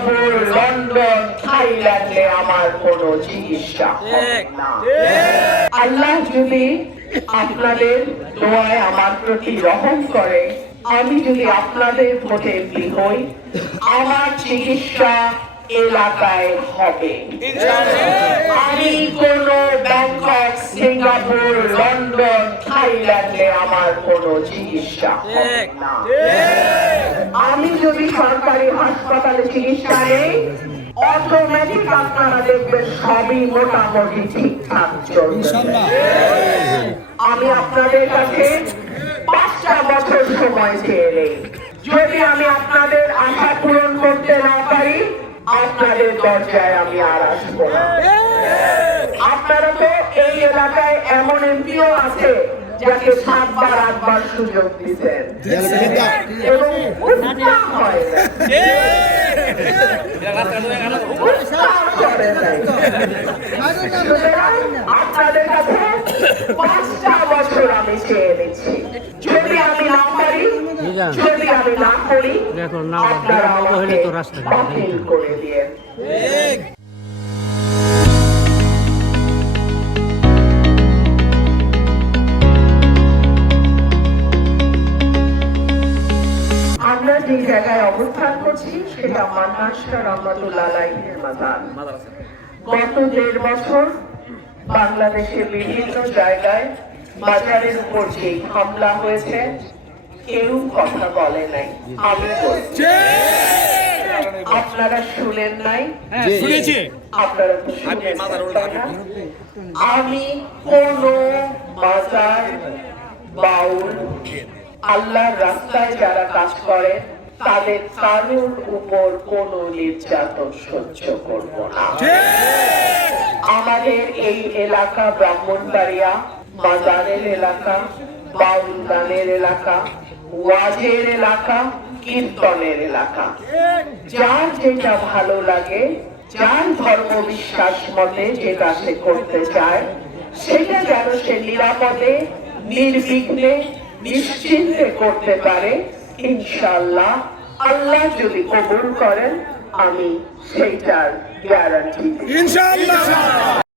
Singapore, London, থাইল্যান্ডে আমার কোনো চিকিৎসা হবে না। আল্লাহ যদি আপনাদের দোয়ায় আমার প্রতি রহম করে, আমি যদি আপনাদের ভোটে এমপি হই, আমার চিকিৎসা এলাকায় হবে। আমি কোন ব্যাংকক, সিঙ্গাপুর, লন্ডন, থাইল্যান্ডে আমার কোনো চিকিৎসা হবে না। আমি যদি সরকারি হাসপাতালে চিকিৎসা নেই, অটোমেটিক আপনারা দেখবেন সবই মোটামুটি ঠিকঠাক চলবে। আমি আপনাদের কাছে 5টা বছর সময় চেয়ে নেই। যদি আমি আপনাদের আশা পূরণ করতে না পারি, আপনাদের দরজায় আমি আর আসবো না। আপনারা তো এই এলাকায় এমন এমপিও আছে যাকে 7বার 8বার সুযোগ দিচ্ছেন এবং উৎসাহ হয় না। আপনাদের কাছে 5টা বছর আমি চেয়ে নিচ্ছি। যদি আমি না পারি, যদি আমি না করি, আপনারা আমাকে বাতিল করে দিয়ে। আমরা যে জায়গায় অবস্থান করছি সেটা মান্নান শাহ রহমাতুল্লাহ আলাইহির মাজার। গত 1.5 বছর বাংলাদেশের বিভিন্ন জায়গায় মাজারের উপর যে হামলা হয়েছে, কেউ কথা বলে নাই। আমি বলছি, আপনারা শুনেন নাই? আপনারা তো শুনেছেন। আমি কোন মাজার, বাউল, আল্লাহর রাস্তায় যারা কাজ করে তাদের কারোর উপর কোন নির্যাতন সহ্য করব না। আমাদের এই এলাকা ব্রাহ্মণবাড়িয়া মাজারের এলাকা, বাউল গানের এলাকা, ওয়াজের এলাকা, কীর্তনের এলাকা। যার যেটা ভালো লাগে, যার ধর্ম বিশ্বাস মতে যেটা সে করতে চায়, সেটা যেন সে নিরাপদে, নির্বিঘ্নে, নিশ্চিন্তে করতে পারে। ইনশাআল্লাহ আল্লাহ যদি কবুল করেন, আমি সেইটার গ্যারান্টি দিই।